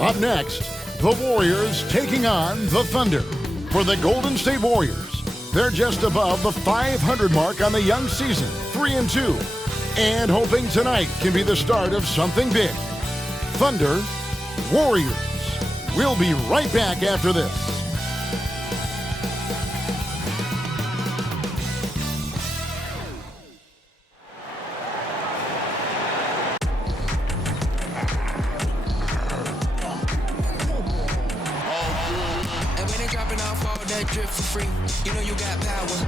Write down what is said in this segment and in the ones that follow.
Up next, the Warriors taking on the Thunder. For the Golden State Warriors, they're just above the 500 mark on the young season, 3-2, and hoping tonight can be the start of something big. Thunder, Warriors. We'll be right back after this. Drip for free, you know you got power. Ain't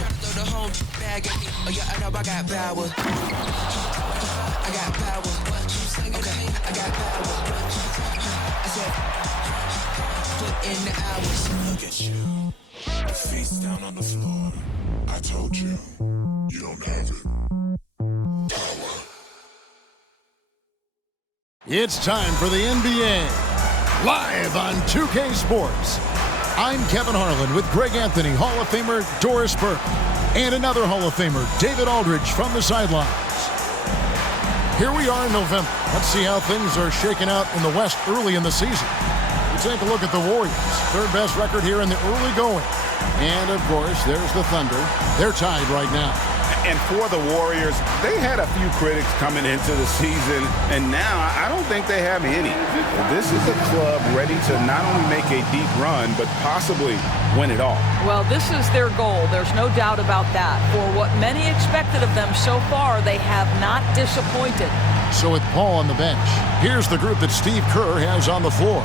tryna throw the whole bag at me. Oh yeah, I know I got power. I got power. Okay, I got power. I said, put in the hours. Look at you, face down on the floor. I told you, you don't have it. Power. It's time for the NBA, live on 2K Sports. I'm Kevin Harlan with Greg Anthony, Hall of Famer Doris Burke, and another Hall of Famer, David Aldridge, from the sidelines. Here we are in November. Let's see how things are shaking out in the West early in the season. We take a look at the Warriors, third best record here in the early going. And, of course, there's the Thunder. They're tied right now. And for the Warriors, they had a few critics coming into the season, and now I don't think they have any. This is a club ready to not only make a deep run, but possibly win it all. Well, this is their goal. There's no doubt about that. For what many expected of them so far, they have not disappointed. So with Paul on the bench, here's the group that Steve Kerr has on the floor.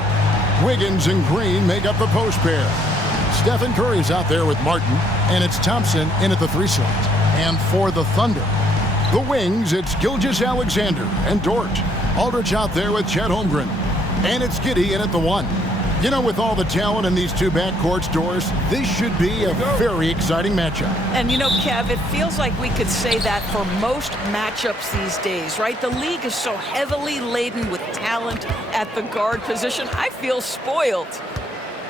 Wiggins and Green make up the post pair. Stephen Curry's out there with Martin, and it's Thompson in at the 3 slot. And for the Thunder, the wings, it's Gilgeous-Alexander and Dort. Aldridge out there with Chet Holmgren. And it's Giddey in at the 1. You know, with all the talent in these two backcourts, Doris, this should be a very exciting matchup. And you know, Kev, it feels like we could say that for most matchups these days, right? The league is so heavily laden with talent at the guard position. I feel spoiled.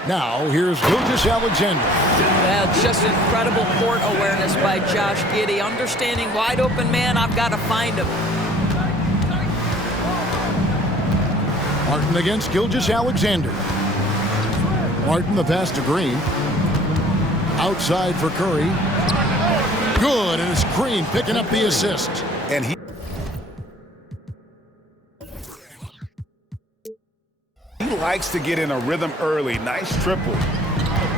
Now, here's Gilgeous-Alexander. Yeah, just incredible court awareness by Josh Giddey. Understanding wide open man, I've got to find him. Martin against Gilgeous-Alexander. Martin, the pass to Green. Outside for Curry. Good, and it's Green picking up the assist. And he likes to get in a rhythm early. Nice triple.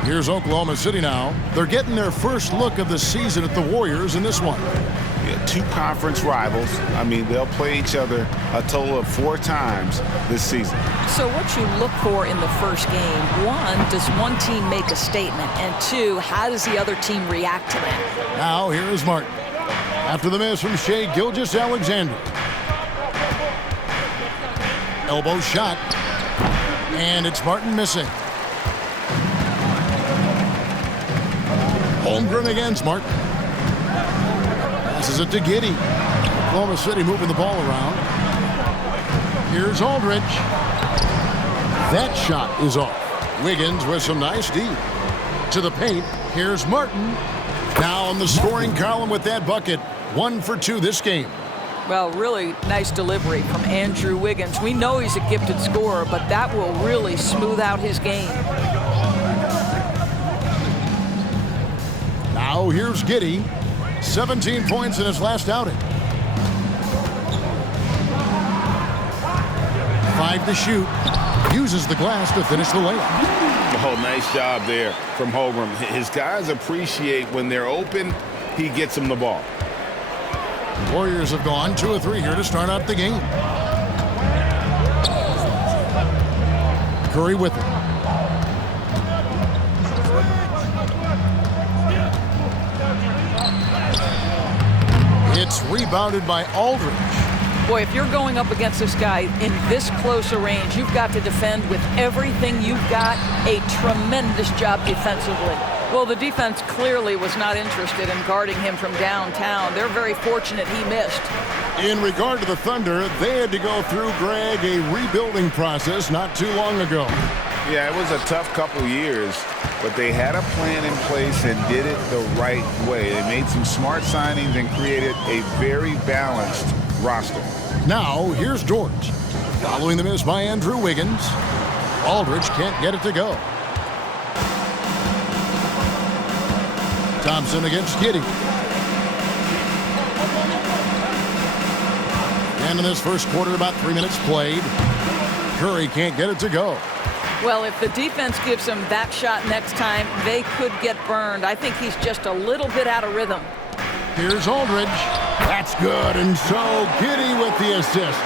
Here's Oklahoma City now. They're getting their first look of the season at the Warriors in this one. Yeah, 2 conference rivals. I mean, they'll play each other a total of 4 times this season. So what you look for in the first game, 1, does one team make a statement? And 2, how does the other team react to that? Now here is Martin. After the miss from Shai Gilgeous-Alexander. Elbow shot. And it's Martin missing. Holmgren against Martin. Passes it to Giddey. Oklahoma City moving the ball around. Here's Aldridge. That shot is off. Wiggins with some nice D. To the paint. Here's Martin. Now in the scoring column with that bucket. 1 for 2 this game. Well, really nice delivery from Andrew Wiggins. We know he's a gifted scorer, but that will really smooth out his game. Now here's Giddey. 17 points in his last outing. 5 to shoot. Uses the glass to finish the layup. Oh, nice job there from Holmgren. His guys appreciate when they're open, he gets them the ball. Warriors have gone 2 of 3 here to start out the game. Curry with it. It's rebounded by Aldridge. Boy, if you're going up against this guy in this close a range, you've got to defend with everything you've got. A tremendous job defensively. Well, the defense clearly was not interested in guarding him from downtown. They're very fortunate he missed. In regard to the Thunder, they had to go through, Greg, a rebuilding process not too long ago. Yeah, it was a tough couple years, but they had a plan in place and did it the right way. They made some smart signings and created a very balanced roster. Now, here's Dort. Following the miss by Andrew Wiggins. Aldridge can't get it to go. Thompson against Giddey. And in this first quarter, about 3 minutes played. Curry can't get it to go. Well, if the defense gives him that shot next time, they could get burned. I think he's just a little bit out of rhythm. Here's Aldridge. That's good, and so Giddey with the assist.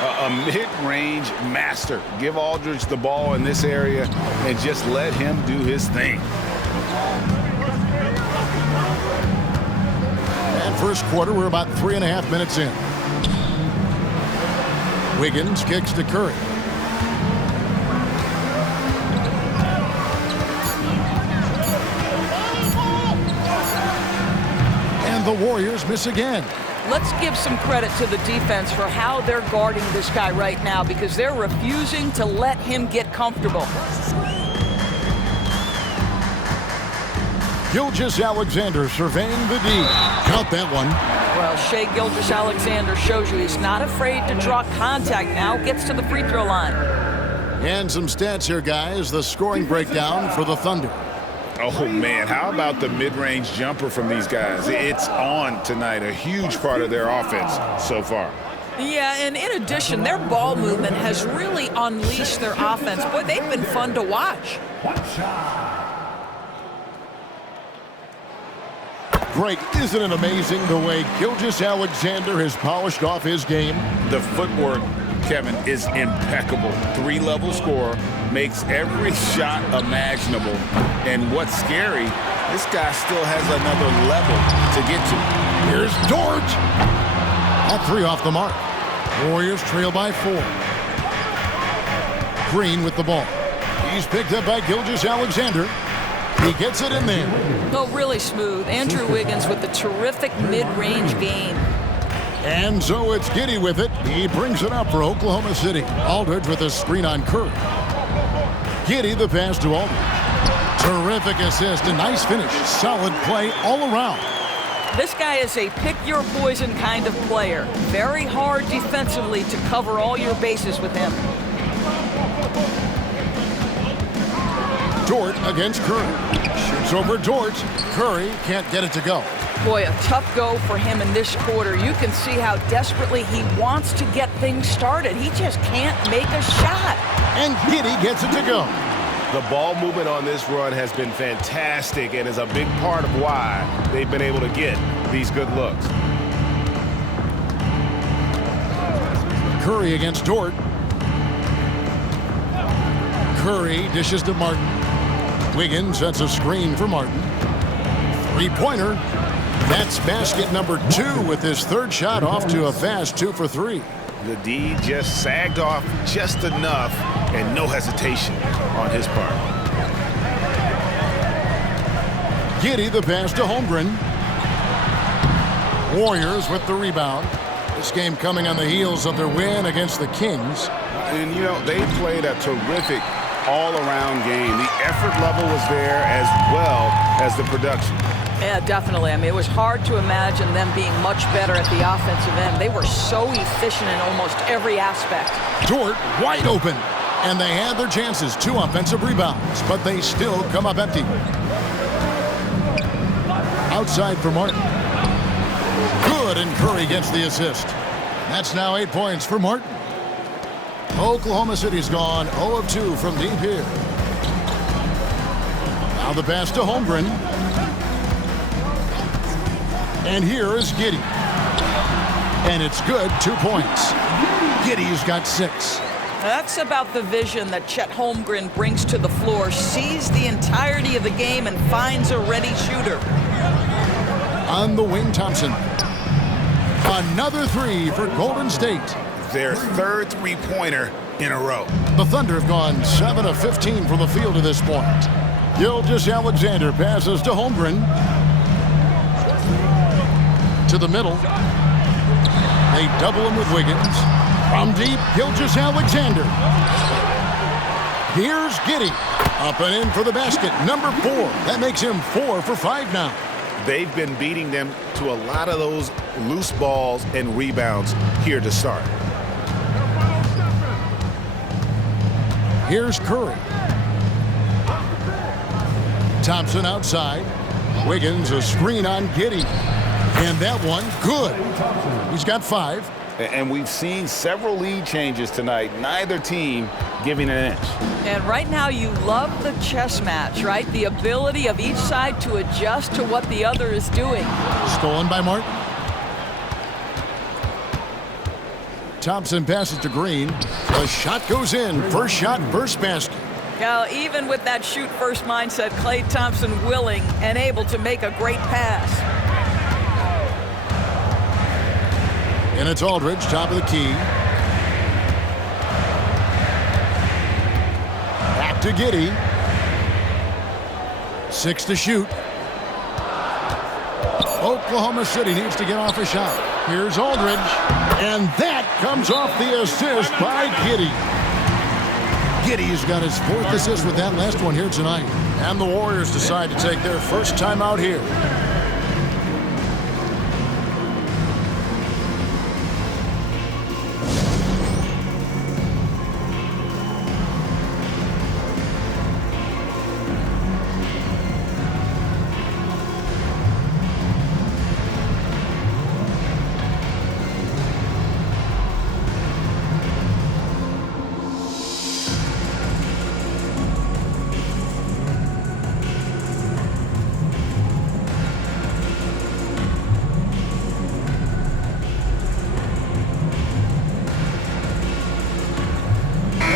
A mid-range master. Give Aldridge the ball in this area and just let him do his thing. And first quarter, we're about 3.5 minutes in. Wiggins kicks to Curry. And the Warriors miss again. Let's give some credit to the defense for how they're guarding this guy right now, because they're refusing to let him get comfortable. Gilgeous-Alexander surveying the D. Count that one. Well, Shai Gilgeous-Alexander shows you he's not afraid to draw contact now, gets to the free throw line. And some stats here, guys. The scoring breakdown for the Thunder. Oh, man, how about the mid-range jumper from these guys? It's on tonight, a huge part of their offense so far. Yeah, and in addition, their ball movement has really unleashed their offense. Boy, they've been fun to watch. Greg, isn't it amazing the way Gilgeous-Alexander has polished off his game? The footwork, Kevin, is impeccable. 3-level scorer, makes every shot imaginable. And what's scary, this guy still has another level to get to. Here's Dort. All 3 off the mark. Warriors trail by 4. Green with the ball. He's picked up by Gilgeous-Alexander. He gets it in there. Oh, really smooth. Andrew Wiggins with the terrific mid-range game. And so it's Giddey with it. He brings it up for Oklahoma City. Aldridge with a screen on Curry. Giddey the pass to Aldridge. Terrific assist, a nice finish. Solid play all around. This guy is a pick-your-poison kind of player. Very hard defensively to cover all your bases with him. Dort against Curry. Shoots over Dort. Curry can't get it to go. Boy, a tough go for him in this quarter. You can see how desperately he wants to get things started. He just can't make a shot. And Giddey gets it to go. The ball movement on this run has been fantastic and is a big part of why they've been able to get these good looks. Curry against Dort. Curry dishes to Martin. Wiggins sets a screen for Martin. Three-pointer. That's basket number 2 with his third shot off to a fast 2 for 3. The D just sagged off just enough and no hesitation on his part. Giddey the pass to Holmgren. Warriors with the rebound. This game coming on the heels of their win against the Kings. And, you know, they played a terrific all-around game. The effort level was there as well as the production. Yeah, definitely. I mean, it was hard to imagine them being much better at the offensive end. They were so efficient in almost every aspect. Dort wide open. And they had their chances. 2 offensive rebounds, but they still come up empty. Outside for Martin. Good, and Curry gets the assist. That's now 8 points for Martin. Oklahoma City's gone 0 of 2 from deep here. Now the pass to Holmgren. And here is Giddey. And it's good, 2 points. Giddey's got 6. That's about the vision that Chet Holmgren brings to the floor. Sees the entirety of the game and finds a ready shooter. On the wing, Thompson. Another 3 for Golden State. Their third three-pointer in a row. The Thunder have gone 7 of 15 from the field to this point. Gilgeous-Alexander passes to Holmgren. To the middle. They double him with Wiggins. From deep, Gilgeous-Alexander. Here's Giddey. Up and in for the basket. Number 4. That makes him 4 for 5 now. They've been beating them to a lot of those loose balls and rebounds here to start. Here's Curry. Thompson outside. Wiggins, a screen on Giddey. And that one, good. He's got 5. And we've seen several lead changes tonight. Neither team giving an inch. And right now you love the chess match, right? The ability of each side to adjust to what the other is doing. Stolen by Martin. Thompson passes to Green. The shot goes in. First shot, first basket. Now, even with that shoot-first mindset, Klay Thompson willing and able to make a great pass. And it's Aldridge, top of the key. Back to Giddey. 6 to shoot. Oklahoma City needs to get off a shot. Here's Aldridge. And that comes off the assist by Giddey. Giddey's got his 4th assist with that last one here tonight. And the Warriors decide to take their first time out here.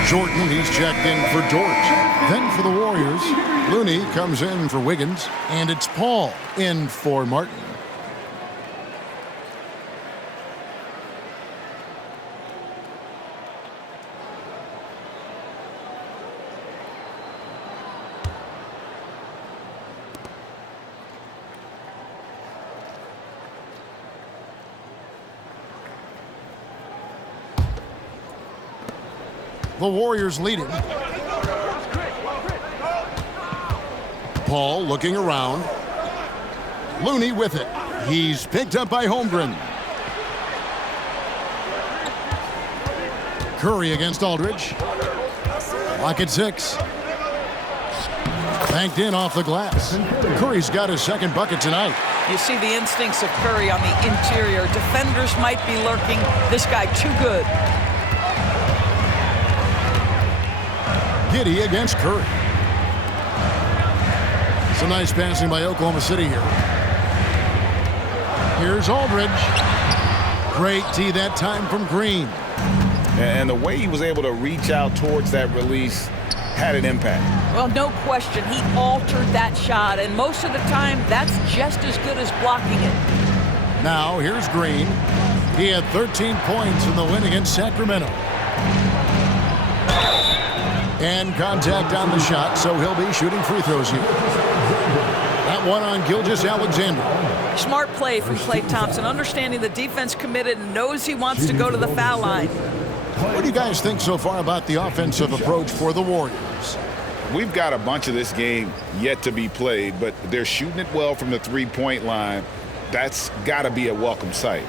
Jordan, he's checked in for Dort. Then for the Warriors, Looney comes in for Wiggins, and it's Paul in for Martin. The Warriors leading. Paul looking around. Looney with it. He's picked up by Holmgren. Curry against Aldridge. Lock at 6. Banked in off the glass. Curry's got his 2nd bucket tonight. You see the instincts of Curry on the interior. Defenders might be lurking. This guy too good. Giddey against Curry. Some nice passing by Oklahoma City here. Here's Aldridge. Great D that time from Green. And the way he was able to reach out towards that release had an impact. Well, no question. He altered that shot, and most of the time, that's just as good as blocking it. Now, here's Green. He had 13 points in the win against Sacramento. And contact on the shot, so he'll be shooting free throws here. That one on Gilgeous-Alexander. Smart play from Klay Thompson, understanding the defense committed and knows he wants to go to the foul line. What do you guys think so far about the offensive approach for the Warriors? We've got a bunch of this game yet to be played, but they're shooting it well from the three-point line. That's got to be a welcome sight.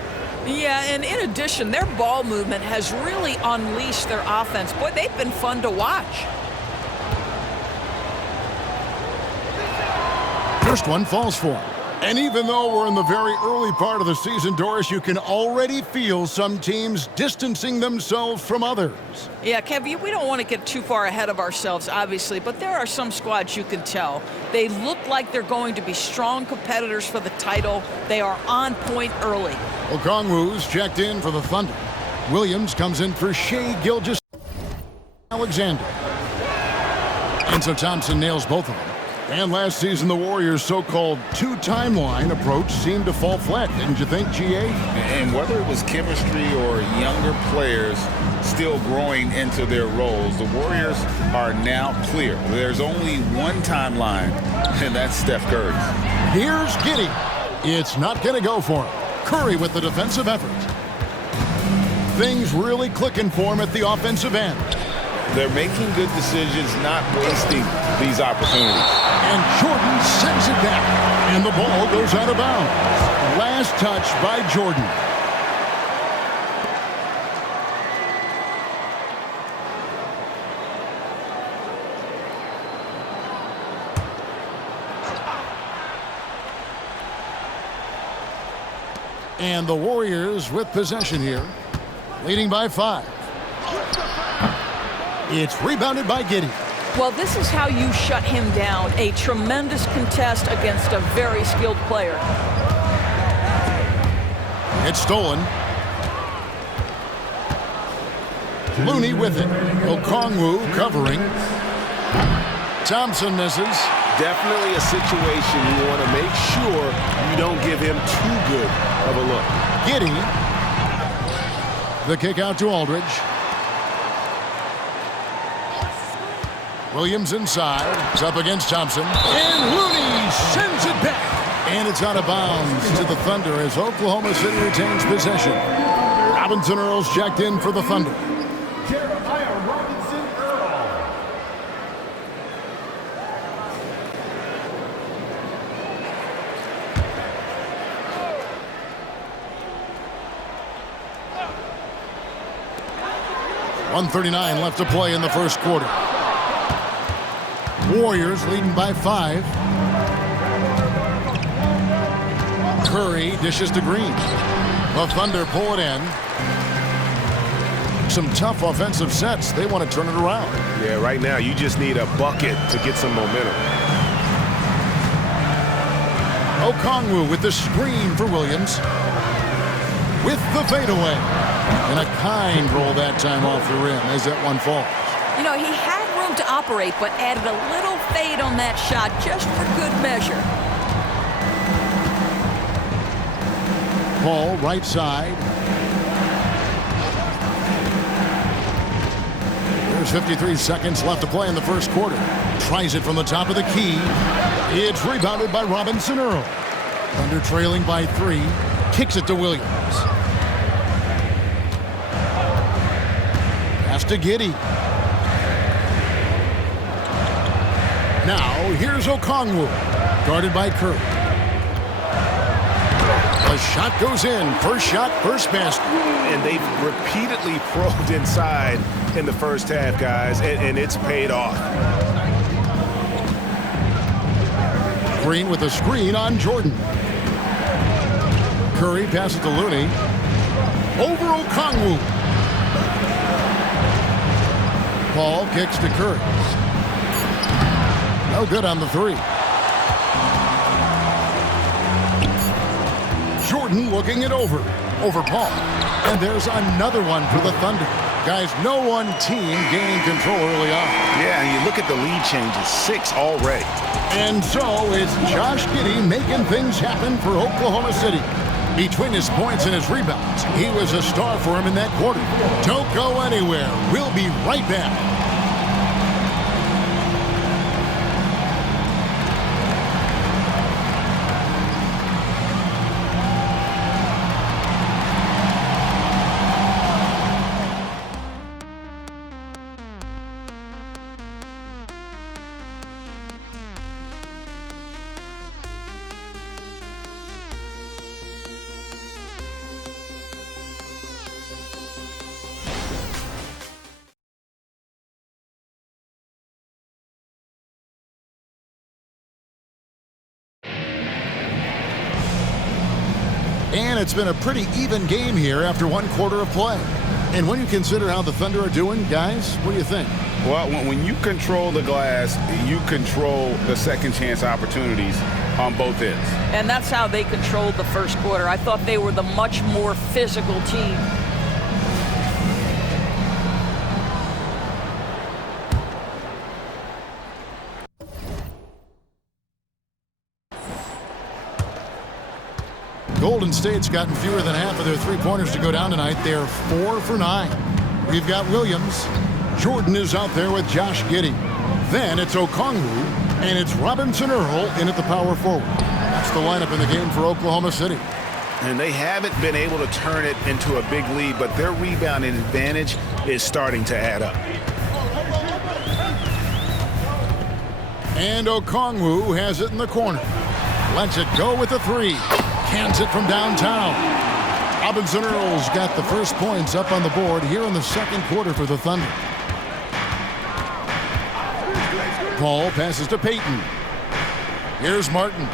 Yeah, and in addition, their ball movement has really unleashed their offense. Boy, they've been fun to watch. First one falls for him. And even though we're in the very early part of the season, Doris, you can already feel some teams distancing themselves from others. Yeah, Kev, we don't want to get too far ahead of ourselves, obviously, but there are some squads you can tell. They look like they're going to be strong competitors for the title. They are on point early. Okongwu's checked in for the Thunder. Williams comes in for Shai Gilgeous-Alexander. And so Thompson nails both of them. And last season, the Warriors' so-called two-timeline approach seemed to fall flat, didn't you think, G.A.? And whether it was chemistry or younger players still growing into their roles, the Warriors are now clear. There's only one timeline, and that's Steph Curry. Here's Giddey. It's not going to go for him. Curry with the defensive effort. Things really clicking for him at the offensive end. They're making good decisions, not wasting these opportunities. And Jordan sends it back. And the ball goes out of bounds. Last touch by Jordan. And the Warriors with possession here, leading by 5. It's rebounded by Giddey. Well, this is how you shut him down. A tremendous contest against a very skilled player. It's stolen. Looney with it. Okongwu covering. Thompson misses. Definitely a situation you want to make sure you don't give him too good of a look. Giddey. The kick out to Aldridge. Williams inside. It's up against Thompson. And Looney sends it back. And it's out of bounds to the Thunder as Oklahoma City retains possession. Robinson Earl's checked in for the Thunder. Jeremiah Robinson Earl. .139 left to play in the first quarter. Warriors leading by 5. Curry dishes to Green. The Thunder pull it in. Some tough offensive sets. They want to turn it around. Yeah, right now you just need a bucket to get some momentum. Okongwu with the screen for Williams. With the fadeaway. And a kind roll that time off the rim as that one falls. You know, he had room to operate, but added a little fade on that shot just for good measure. Paul, right side. There's 53 seconds left to play in the first quarter. Tries it from the top of the key. It's rebounded by Robinson Earl. Thunder trailing by 3. Kicks it to Williams. Pass to Giddey. Now, here's Okongwu. Guarded by Curry. The shot goes in. First shot, first basket. And they've repeatedly probed inside in the first half, guys, and it's paid off. Green with a screen on Jordan. Curry passes to Looney. Over Okongwu. Paul kicks to Curry. No good on the 3. Jordan looking it over Paul. And there's another one for the Thunder. Guys, no one team gaining control early on. Yeah, and you look at the lead changes, 6 already. And so it's Josh Giddey making things happen for Oklahoma City. Between his points and his rebounds, he was a star for him in that quarter. Don't go anywhere. We'll be right back. And it's been a pretty even game here after one quarter of play. And when you consider how the Thunder are doing, guys, what do you think? Well, when you control the glass, you control the second chance opportunities on both ends. And that's how they controlled the first quarter. I thought they were the much more physical team. Golden State's gotten fewer than half of their three-pointers to go down tonight. They're 4 for 9. We've got Williams. Jordan is out there with Josh Giddey. Then it's Okongwu, and it's Robinson Earl in at the power forward. That's the lineup in the game for Oklahoma City. And they haven't been able to turn it into a big lead, but their rebounding advantage is starting to add up. And Okongwu has it in the corner. Lets it go with the 3. Cans it from downtown. Robinson Earl's got the first points up on the board here in the second quarter for the Thunder. Paul passes to Payton. Here's Martin.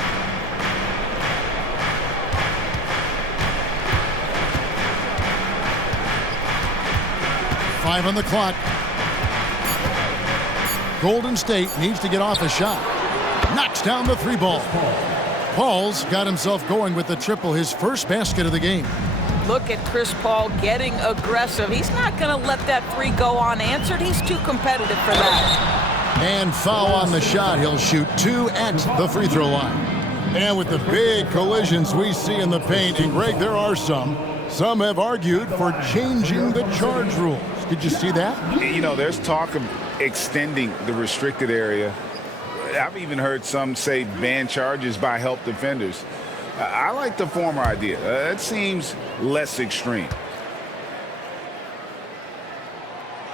5 on the clock. Golden State needs to get off a shot. Knocks down the 3 ball. Paul's got himself going with the triple, his first basket of the game. Look at Chris Paul getting aggressive. He's not going to let that 3 go unanswered. He's too competitive for that. And foul on the shot. He'll shoot 2 at the free throw line. And with the big collisions we see in the paint, and Greg, there are some have argued for changing the charge rules. Did you see that? You know, there's talk of extending the restricted area. I've even heard some say ban charges by help defenders. I like the former idea. It seems less extreme.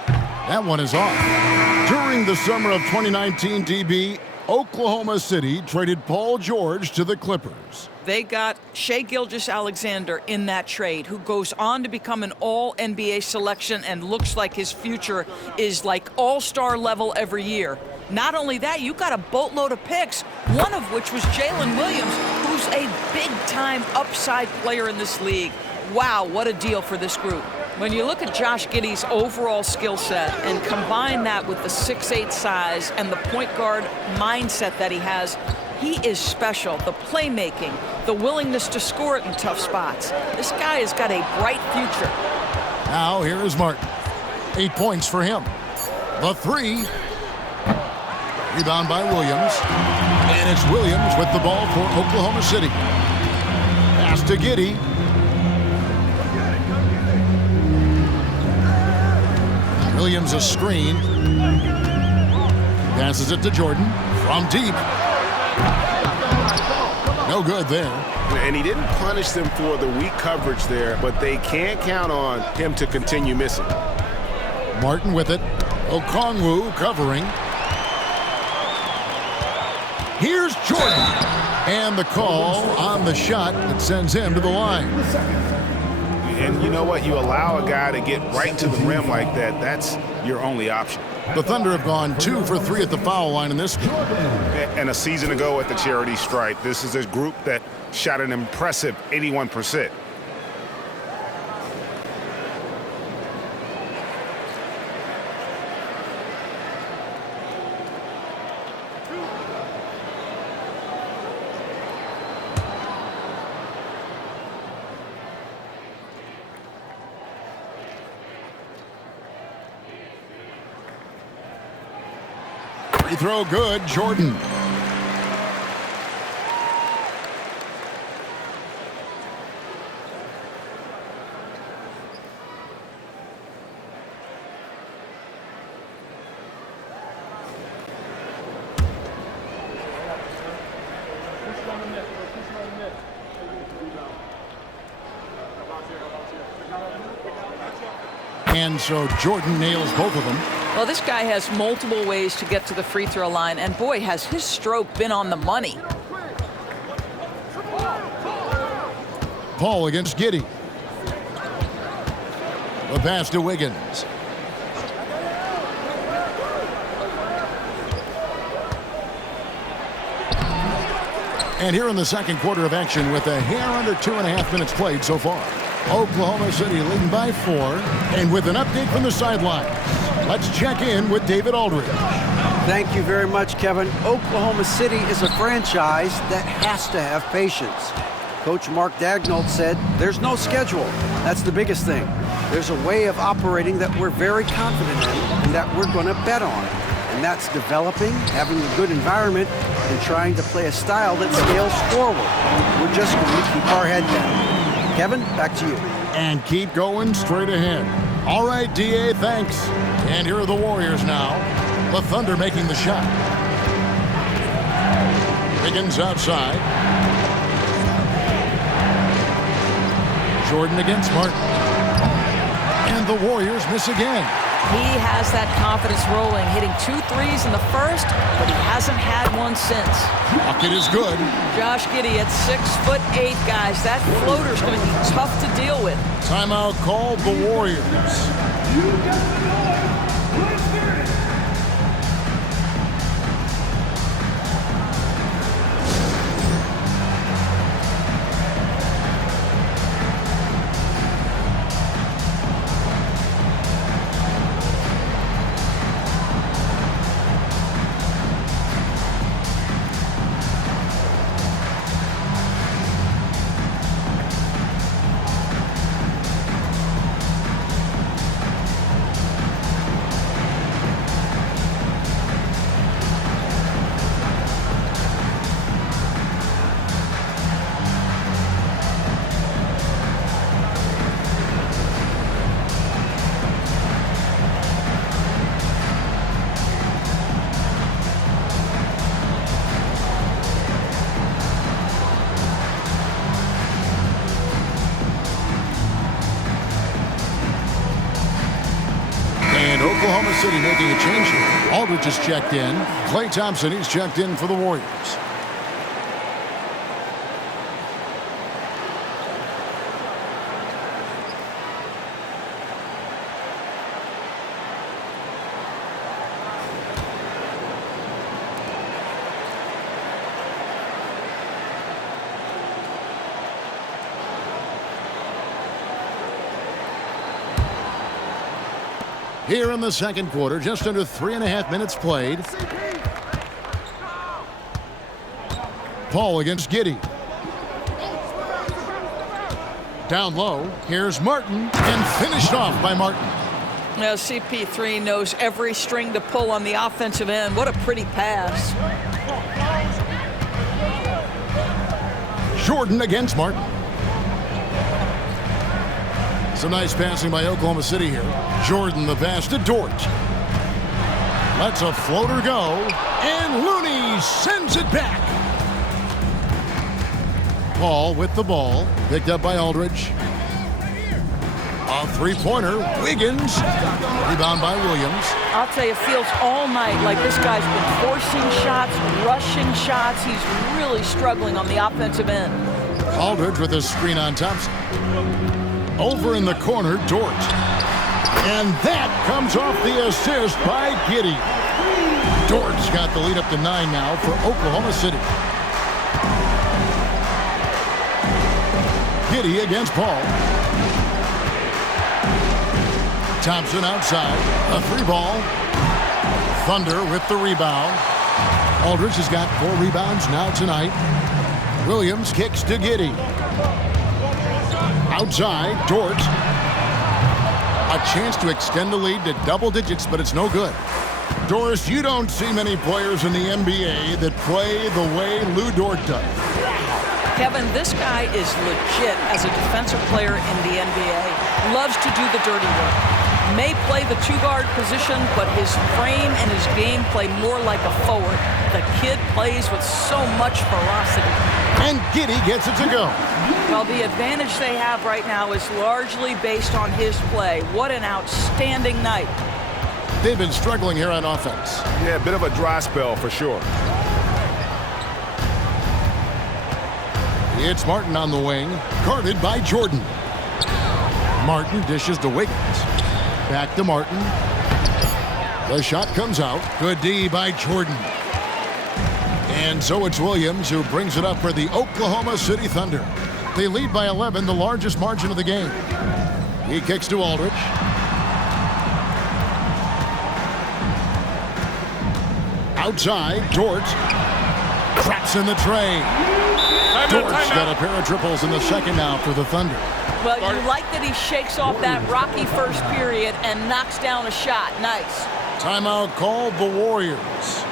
That one is off. During the summer of 2019, DB, Oklahoma City traded Paul George to the Clippers. They got Shai Gilgeous-Alexander in that trade, who goes on to become an all-NBA selection and looks like his future is like all-star level every year. Not only that, you got a boatload of picks, one of which was Jalen Williams, who's a big-time upside player in this league. Wow, what a deal for this group. When you look at Josh Giddey's overall skill set and combine that with the 6'8" size and the point guard mindset that he has, he is special. The playmaking, the willingness to score it in tough spots. This guy has got a bright future. Now here is Martin. 8 points for him. The 3. Rebound by Williams. And it's Williams with the ball for Oklahoma City. Pass to Giddey. Williams a screen. Passes it to Jordan from deep. No good there. And he didn't punish them for the weak coverage there, but they can't count on him to continue missing. Martin with it. Okongwu covering. Here's Jordan. And the call on the shot that sends him to the line. And you know what? You allow a guy to get right to the rim like that, that's your only option. The Thunder have gone 2 for 3 at the foul line in this game. And a season ago at the charity stripe, this is a group that shot an impressive 81%. Free throw good, Jordan. And so Jordan nails both of them. Well, this guy has multiple ways to get to the free throw line, and boy, has his stroke been on the money. Paul against Giddey. The pass to Wiggins. And here in the second quarter of action with a hair under 2.5 minutes played so far. Oklahoma City leading by 4. And with an update from the sideline, let's check in with David Aldridge. Thank you very much, Kevin. Oklahoma City is a franchise that has to have patience. Coach Mark Daigneault said, there's no schedule. That's the biggest thing. There's a way of operating that we're very confident in and that we're going to bet on. And that's developing, having a good environment, and trying to play a style that scales forward. We're just going to keep our head down. Kevin, back to you. And keep going straight ahead. All right, D.A., thanks. And here are the Warriors now. The Thunder making the shot. Wiggins outside. Jordan against Martin. And the Warriors miss again. He has that confidence rolling, hitting 2 threes in the first, but he hasn't had one since. Bucket is good. Josh Giddey at 6'8", guys. That floater's going to be tough to deal with. Timeout called the Warriors. Oklahoma City making a change here. Aldridge is checked in. Klay Thompson, he's checked in for the Warriors. Here in the second quarter, just under 3.5 minutes played. Paul against Giddey. Down low, here's Martin, and finished off by Martin. Now, CP3 knows every string to pull on the offensive end. What a pretty pass. Jordan against Martin. Some nice passing by Oklahoma City here. Jordan the pass to Dort. Lets a floater go, and Looney sends it back. Paul with the ball, picked up by Aldridge. A three-pointer, Wiggins. Rebound by Williams. I'll tell you, it feels all night like this guy's been forcing shots, rushing shots. He's really struggling on the offensive end. Aldridge with a screen on Thompson. Over in the corner, Dort. And that comes off the assist by Giddey. Dort's got the lead up to 9 now for Oklahoma City. Giddey against Paul. Thompson outside. A free ball. Thunder with the rebound. Aldridge has got 4 rebounds now tonight. Williams kicks to Giddey. Outside, Dort. A chance to extend the lead to double digits, but it's no good. Doris, you don't see many players in the NBA that play the way Lou Dort does. Kevin, this guy is legit as a defensive player in the NBA. Loves to do the dirty work. May play the two-guard position, but his frame and his game play more like a forward. The kid plays with so much ferocity. And Giddey gets it to go. Well, the advantage they have right now is largely based on his play. What an outstanding night. They've been struggling here on offense. Yeah, a bit of a dry spell for sure. It's Martin on the wing, guarded by Jordan. Martin dishes to Wiggins. Back to Martin. The shot comes out. Good D by Jordan. And so it's Williams who brings it up for the Oklahoma City Thunder. They lead by 11, the largest margin of the game. He kicks to Aldridge. Outside, Dort. Traps in the tray. Dort's got a pair of triples in the second now for the Thunder. Well, you like that he shakes off that rocky first period and knocks down a shot. Nice. Timeout called the Warriors.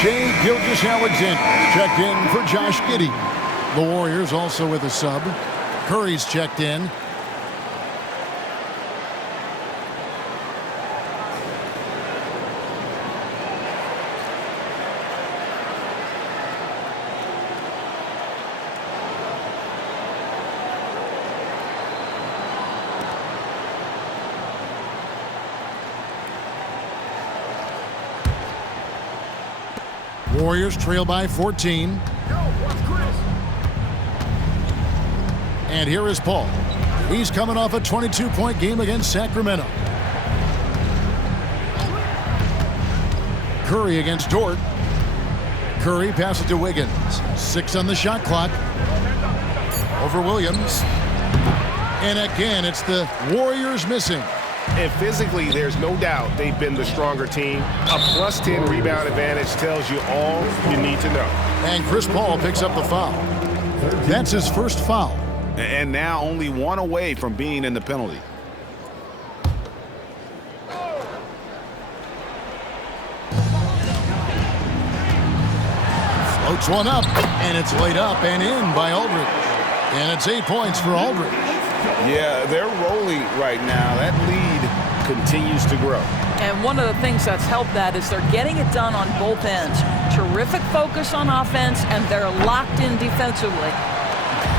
Shai Gilgeous-Alexander checked in for Josh Giddey. The Warriors also with a sub. Curry's checked in. Warriors trail by 14. And here is Paul. He's coming off a 22-point game against Sacramento. Curry against Dort. Curry passes to Wiggins. 6 on the shot clock. Over Williams. And again, it's the Warriors missing. And physically, there's no doubt they've been the stronger team. A plus 10 rebound advantage tells you all you need to know. And Chris Paul picks up the foul. That's his first foul. And now only one away from being in the penalty. Floats one up, and it's laid up and in by Aldridge. And it's 8 points for Aldridge. Yeah, they're rolling right now. That lead continues to grow. And one of the things that's helped that is they're getting it done on both ends. Terrific focus on offense, and they're locked in defensively.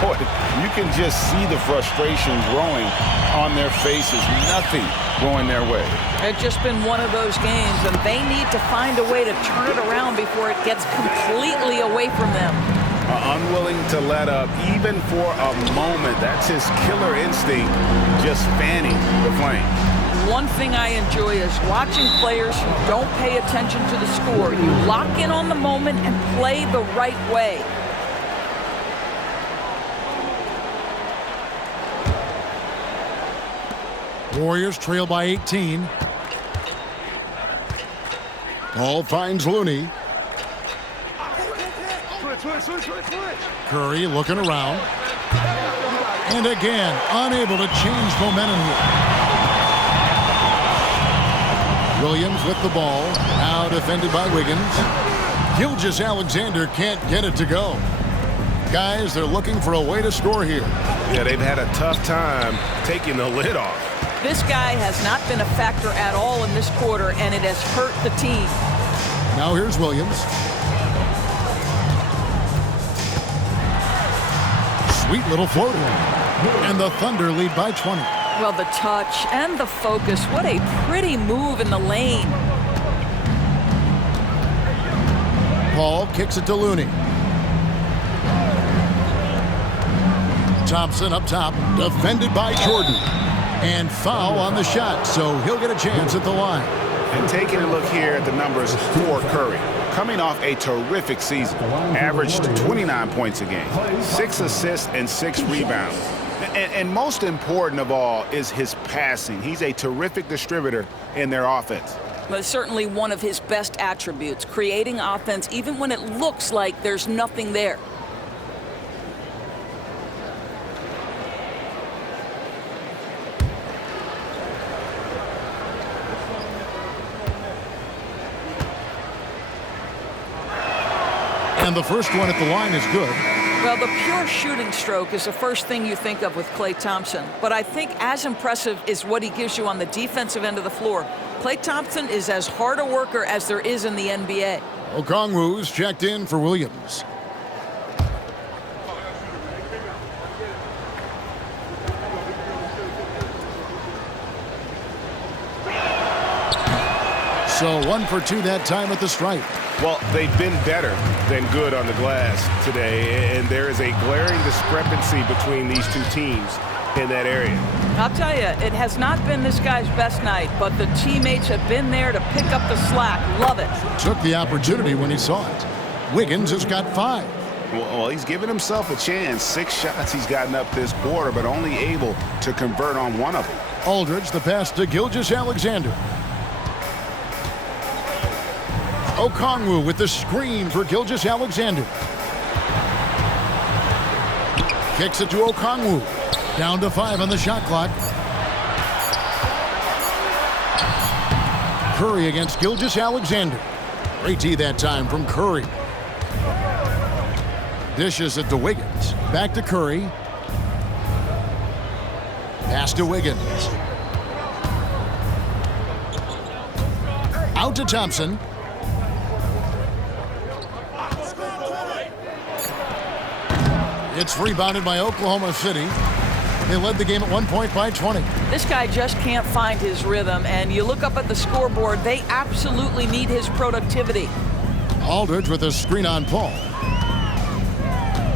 Boy, you can just see the frustration growing on their faces. Nothing going their way. It's just been one of those games, and they need to find a way to turn it around before it gets completely away from them. Unwilling to let up, even for a moment. That's his killer instinct, just fanning the flame. One thing I enjoy is watching players who don't pay attention to the score. You lock in on the moment and play the right way. Warriors trail by 18. Paul finds Looney. Curry looking around. And again, unable to change momentum here. Williams with the ball. Now defended by Wiggins. Gilgeous-Alexander can't get it to go. Guys, they're looking for a way to score here. Yeah, they've had a tough time taking the lid off. This guy has not been a factor at all in this quarter, and it has hurt the team. Now here's Williams. Sweet little floater. And the Thunder lead by 20. Well, the touch and the focus. What a pretty move in the lane. Paul kicks it to Looney. Thompson up top, defended by Jordan. And foul on the shot, so he'll get a chance at the line. And taking a look here at the numbers for Curry. Coming off a terrific season, averaged 29 points a game, 6 assists and 6 rebounds. And most important of all is his passing. He's a terrific distributor in their offense. But certainly one of his best attributes, creating offense even when it looks like there's nothing there. And the first one at the line is good. Well, the pure shooting stroke is the first thing you think of with Klay Thompson. But I think as impressive is what he gives you on the defensive end of the floor. Klay Thompson is as hard a worker as there is in the NBA. Okongwu's checked in for Williams. So 1 for 2 that time at the stripe. Well, they've been better than good on the glass today, and there is a glaring discrepancy between these two teams in that area. I'll tell you, it has not been this guy's best night, but the teammates have been there to pick up the slack. Love it. Took the opportunity when he saw it. Wiggins has got 5. Well, he's given himself a chance. 6 shots he's gotten up this quarter, but only able to convert on 1 of them. Aldridge, the pass to Gilgeous-Alexander. Okongwu with the screen for Gilgeous-Alexander. Kicks it to Okongwu. Down to 5 on the shot clock. Curry against Gilgeous-Alexander. Great D that time from Curry. Dishes it to Wiggins. Back to Curry. Pass to Wiggins. Out to Thompson. It's rebounded by Oklahoma City. They led the game at 1 point by 20. This guy just can't find his rhythm, and you look up at the scoreboard, they absolutely need his productivity. Aldridge with a screen on Paul.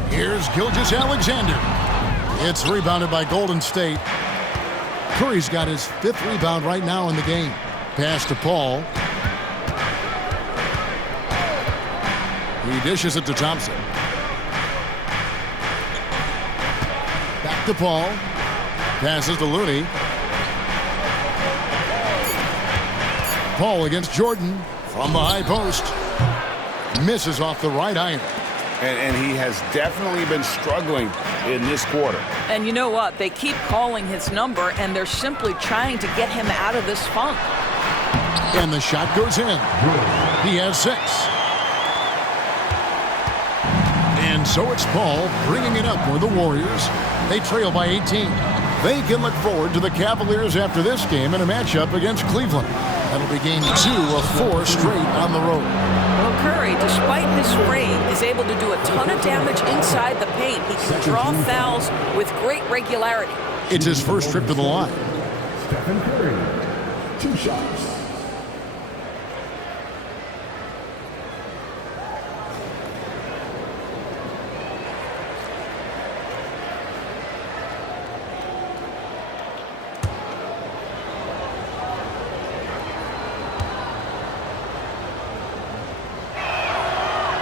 Here's Gilgeous-Alexander. It's rebounded by Golden State. Curry's got his 5th rebound right now in the game. Pass to Paul. He dishes it to Thompson. Back to Paul. Passes to Looney. Paul against Jordan from the high post. Misses off the right iron. And he has definitely been struggling in this quarter. And you know what? They keep calling his number, and they're simply trying to get him out of this funk. And the shot goes in. He has 6. And so it's Paul bringing it up for the Warriors. They trail by 18. They can look forward to the Cavaliers after this game in a matchup against Cleveland. That'll be game 2 of 4 straight on the road. Well, Curry, despite his frame, is able to do a ton of damage inside the paint. He can draw fouls with great regularity. It's his first trip to the line. Stephen Curry, 2 shots.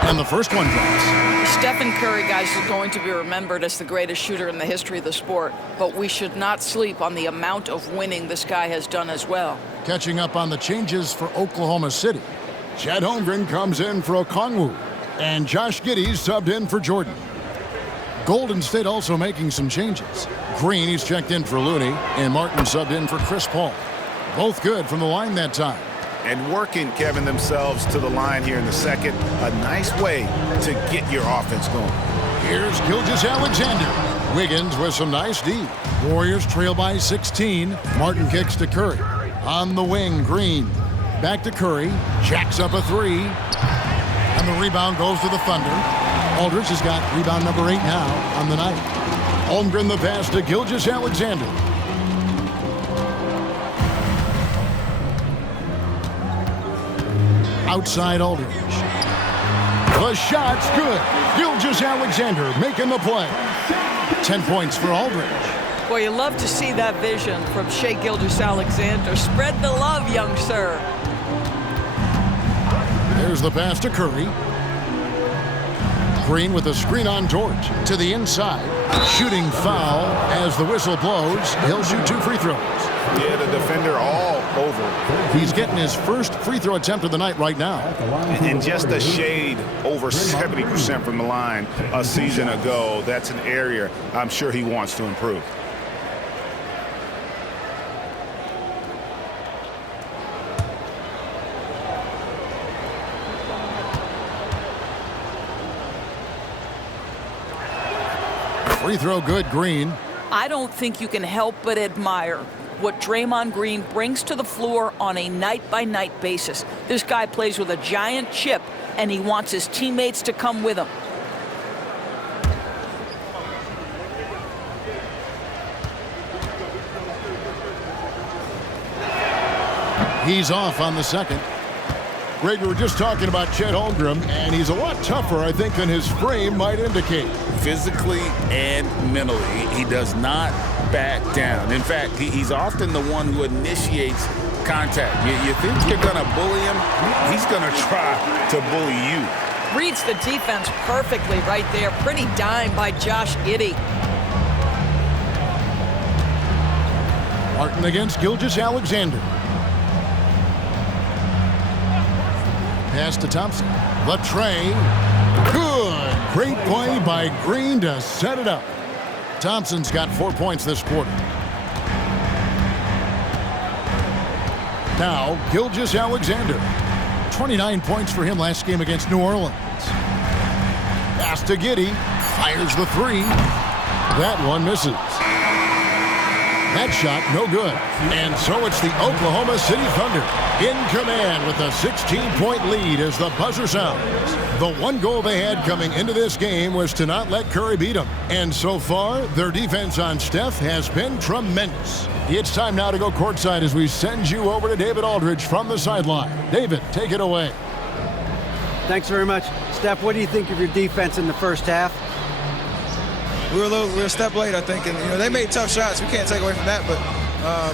And the first one drops. Stephen Curry, guys, is going to be remembered as the greatest shooter in the history of the sport. But we should not sleep on the amount of winning this guy has done as well. Catching up on the changes for Oklahoma City. Chet Holmgren comes in for Okongwu. And Josh Giddey subbed in for Jordan. Golden State also making some changes. Green, he's checked in for Looney. And Martin subbed in for Chris Paul. Both good from the line that time. And working, Kevin, themselves to the line here in the second. A nice way to get your offense going. Here's Gilgeous-Alexander. Wiggins with some nice D. Warriors trail by 16. Martin kicks to Curry. On the wing, Green. Back to Curry. Jacks up a 3. And the rebound goes to the Thunder. Aldridge has got rebound number 8 now on the night. Holmgren the pass to Gilgeous-Alexander. Outside Aldridge. The shot's good. Gilgeous-Alexander making the play. 10 points for Aldridge. Boy, you love to see that vision from Shai Gilgeous-Alexander. Spread the love, young sir. There's the pass to Curry. Green with a screen on George to the inside. Shooting foul as the whistle blows. He'll shoot 2 free throws. Yeah, the defender all over. He's getting his first free throw attempt of the night right now. And just a shade over 70% from the line a season ago. That's an area I'm sure he wants to improve. Free throw good, Green. I don't think you can help but admire what Draymond Green brings to the floor on a night-by-night basis. This guy plays with a giant chip, and he wants his teammates to come with him. He's off on the second. Greg, we were just talking about Chet Holmgren, and he's a lot tougher, I think, than his frame might indicate. Physically and mentally, he does not back down. In fact, he's often the one who initiates contact. You think you're going to bully him? He's going to try to bully you. Reads the defense perfectly right there. Pretty dime by Josh Giddey. Martin against Gilgeous-Alexander. Pass to Thompson. The tray. Good. Great play by Green to set it up. Thompson's got 4 points this quarter. Now, Gilgeous-Alexander. 29 points for him last game against New Orleans. Pass to Giddey. Fires the 3. That one misses. That shot, no good. And so it's the Oklahoma City Thunder in command with a 16-point lead as the buzzer sounds. The one goal they had coming into this game was to not let Curry beat them. And so far, their defense on Steph has been tremendous. It's time now to go courtside as we send you over to David Aldridge from the sideline. David, take it away. Thanks very much. Steph, what do you think of your defense in the first half? We were a step late, I think, and they made tough shots. We can't take away from that, but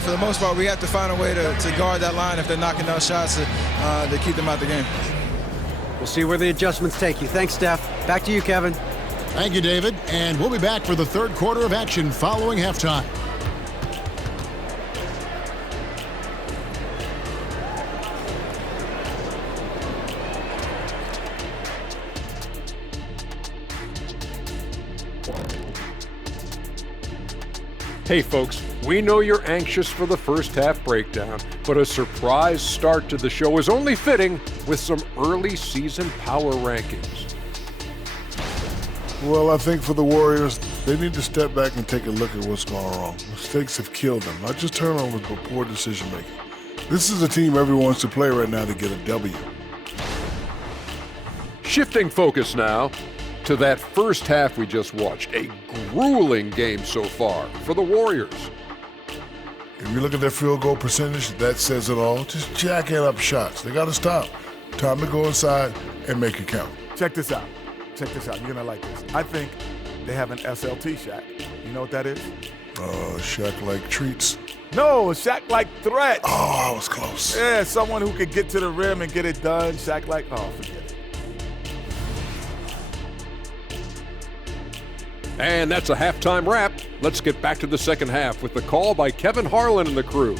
for the most part, we have to find a way to guard that line if they're knocking down shots to keep them out the game. We'll see where the adjustments take you. Thanks, Steph. Back to you, Kevin. Thank you, David. And we'll be back for the third quarter of action following halftime. Hey folks, we know you're anxious for the first half breakdown, but a surprise start to the show is only fitting with some early season power rankings. Well, I think for the Warriors, they need to step back and take a look at what's gone wrong. Mistakes have killed them, not just turnovers, but poor decision-making. This is a team everyone wants to play right now to get a W. Shifting focus now to that first half we just watched. A grueling game so far for the Warriors. If you look at their field goal percentage, that says it all. Just jacking up shots. They got to stop. Time to go inside and make it count. Check this out. Check this out. You're going to like this. I think they have an SLT Shaq. You know what that is? Shaq like treats. No, a Shaq like threat. Oh, I was close. Yeah, someone who could get to the rim and get it done. Shaq like, oh, forget it. And that's a halftime wrap. Let's get back to the second half with the call by Kevin Harlan and the crew.